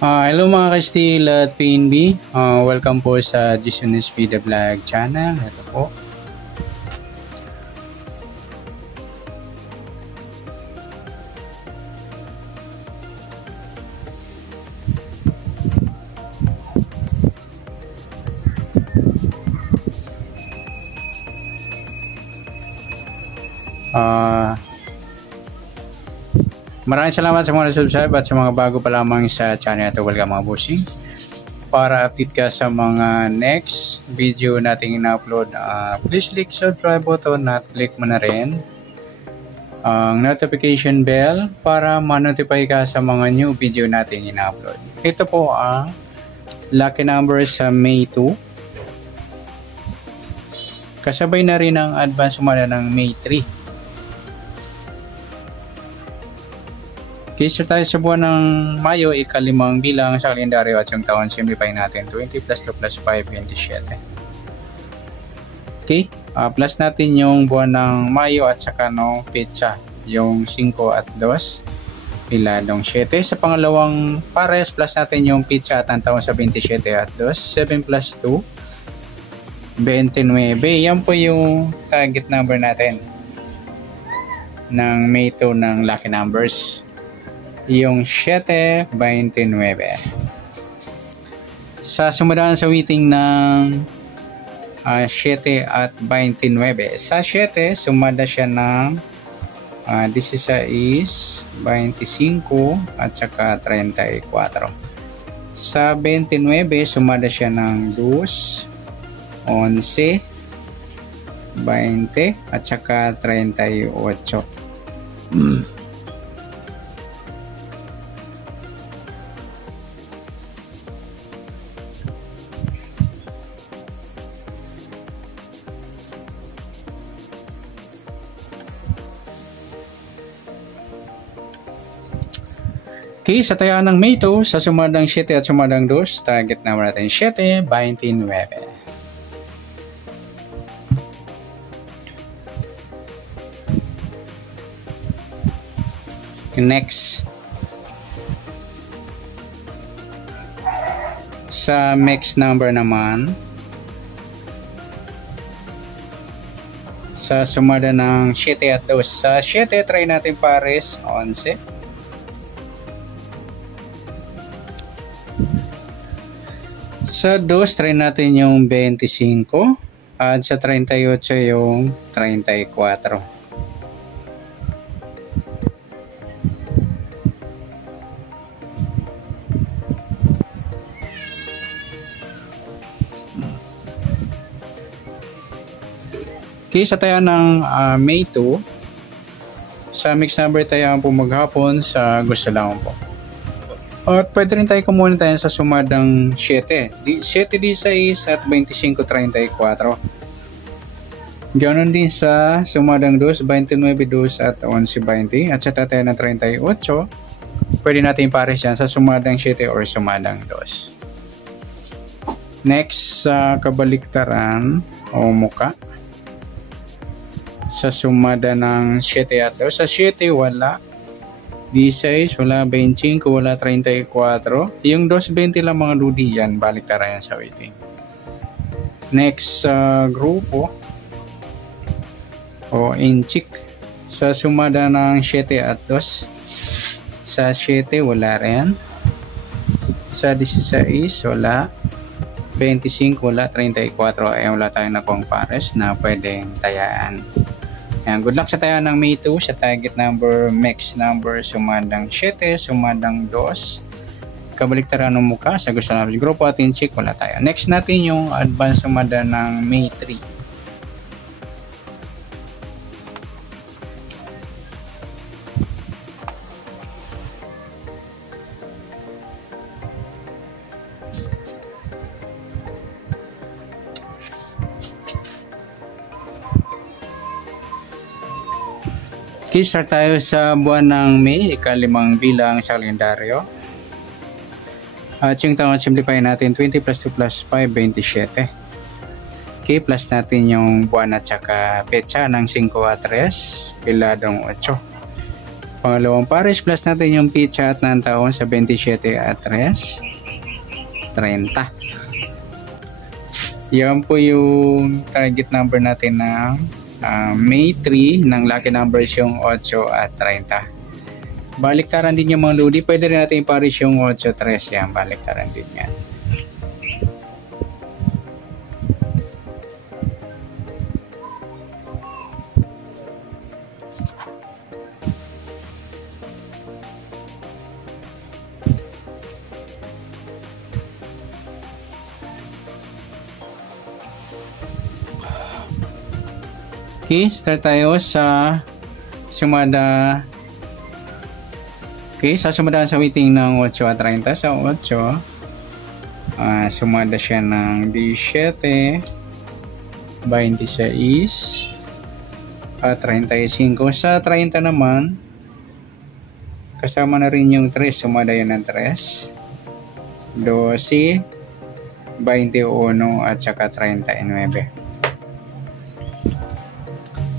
Hello mga ka-Steel at PNB. Welcome po sa Jason SP The Vlog channel. Ito po. Maraming salamat sa mga subscribe at sa mga bago pa lamang sa channel ito. Welcome mga bossing. Para update ka sa mga next video nating ina-upload, please click subscribe button at click mo na rin ang notification bell para ma-notify ka sa mga new video nating ina-upload. Ito po ang lucky number sa May 2. Kasabay na rin ang advance sumada ng May 3. Start tayo sa buwan ng Mayo, ikalimang bilang sa kalendaryo at yung taon, simplify natin. 20 plus 2 plus 5, 27. Okay, plus natin yung buwan ng Mayo at saka no, petsa, yung 5 at 2, piladong 7. Sa pangalawang pares, plus natin yung petsa at ang taon sa 27 at 2, 7 plus 2, 29. Yan po yung target number natin ng May 2 ng lucky numbers. Yung 7, 29. Sa sumunod sa waiting ng 7 at 29. Sa 7, sumada siya ng 16, 25 at saka 34. Sa 29, sumada siya ng 2, 11, 20 at saka 38. Okay, sa tayaan ng May 2, sa sumadang 7 at sumadang 2, target number natin 7, 29. Next, sa next number naman, sa sumada ng 7 at 2, sa 7 try natin pares 11. Sa 2, try natin yung 25 at sa 38 yung 34. Okay, sa tayo ng May 2, sa mix number tayo po maghapon sa gusto lang po. At pwede rin tayo kumuha tayo sa sumadang 7. 7-16 at 25-34. Ganoon din sa sumadang 2, 29-2 at 11-20. At sa tayo ng 38, pwede natin pares yan sa sumadang 7 or sumadang 2. Next, sa kabaliktaran o muka. Sa sumada ng 7 at 2. Sa 7, wala. 16, wala 25, wala 34. Yung 220 lang mga ludi yan, balik tara yan sa waiting. Next, grupo o inchik. Sa sumada ng 7 at 2. Sa 7, wala rin. Sa 16, wala. 25, wala. 34, ay wala tayong nakong pares na pwedeng tayaan. Ayan, good luck sa tayo ng May 2 sa target number, max number, sumadang 7, sumadang 2. Kabaliktaran ng muka sa gusto namin. Grupo at inchik, wala tayo. Next natin yung advance sumada ng May 3. Okay, start tayo sa buwan ng May, ikalimang bilang sa kalendaryo. At yung taon, simplify natin 20 plus 2 plus 5, 27. Okay, plus natin yung buwan at saka petsa ng 5 at 3, piladong 8. Pangalawang pares, plus natin yung pitcha at ng taon sa 27 at 3, 30. Yan po yung target number natin ng May 3 ng lucky numbers yung 8 at 30. Baliktaran din yung mga lodi. Pwede rin natin ipares yung 8, 3. Yan, baliktaran din yan. Okay, start tayo sa sumada. Okay, sa sumadaan sa waiting ng 8 at 30. Sa 8, sumada siya ng 17, 26, at 35. Sa 30 naman, kasama na rin yung 3. Sumada yan ng 3, 12, 21, at saka 39.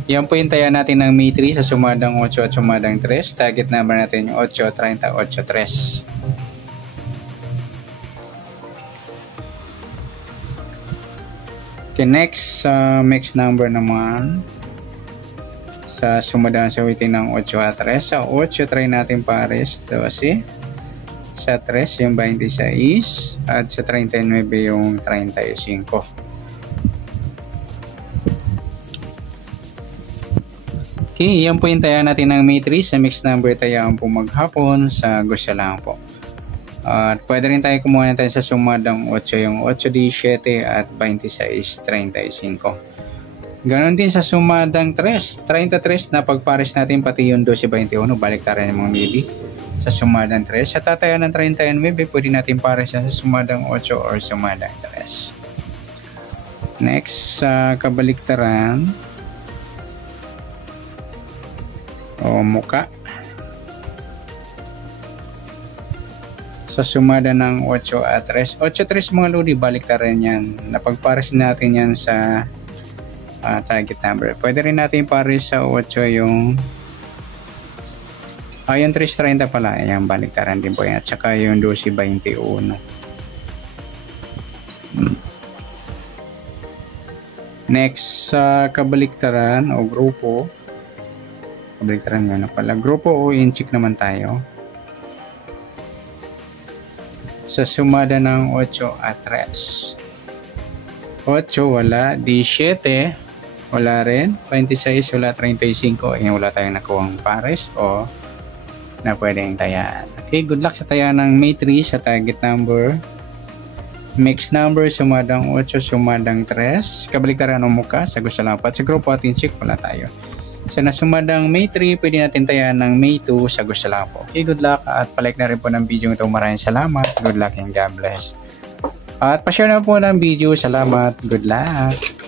Yan po yung taya natin ng May 3 sa sumadang 8 at sumadang 3. Target number natin yung 8, 30, 8, 3. Okay, next, mix number naman. Sa sumadang sa waiting ng 8 at 3. Sa 8, try natin pares 12. Sa 3 yung 26. At sa 39 yung 35. Okay, yan po yung taya natin ng May 3 sa mixed number tayaan po maghapon sa gusto lang po. At pwede rin tayo kumuha natin sa sumadang 8 yung 8, 17 at 26, 35. Ganon din sa sumadang 3, 33 na pagpares natin pati yung 12, 21, baliktaran yung mga mili. Sa sumadang 3, sa tataya ng 39, pwede natin pares yan sa sumadang 8 or sumadang 3. Next, sa kabaliktaran o muka. Sa sumada ng 8 at 3. 8, 3 mga lodi, baliktaran yan. Napagpares natin yan sa target number. Pwede rin natin pares sa 8 yung yung 3.30 pala. Ayan, baliktaran din po yan. At saka yung 12.21. Next, sa kabaliktaran o grupo. Kabaliktaran nga na pala. Grupo o inchik naman tayo. Sa sumada ng 8 at 3. 8 wala. 17 wala rin. 26 wala. 35. Ayan, wala tayong nakuhang pares o na pwedeng tayaan. Okay, good luck sa tayaan ng May 3 sa target number. Mix number, sumadang 8, sumadang 3. Kabaliktaran o muka sa gusto lang. At sa grupo at inchik wala tayo. Sa nasumadang May 3, pwede natin tayaan ng May 2 sa gusto lang po. Okay, good luck at palike na rin po ng video ito. Maraming salamat. Good luck and God bless. At pa-share na po ng video. Salamat. Good luck.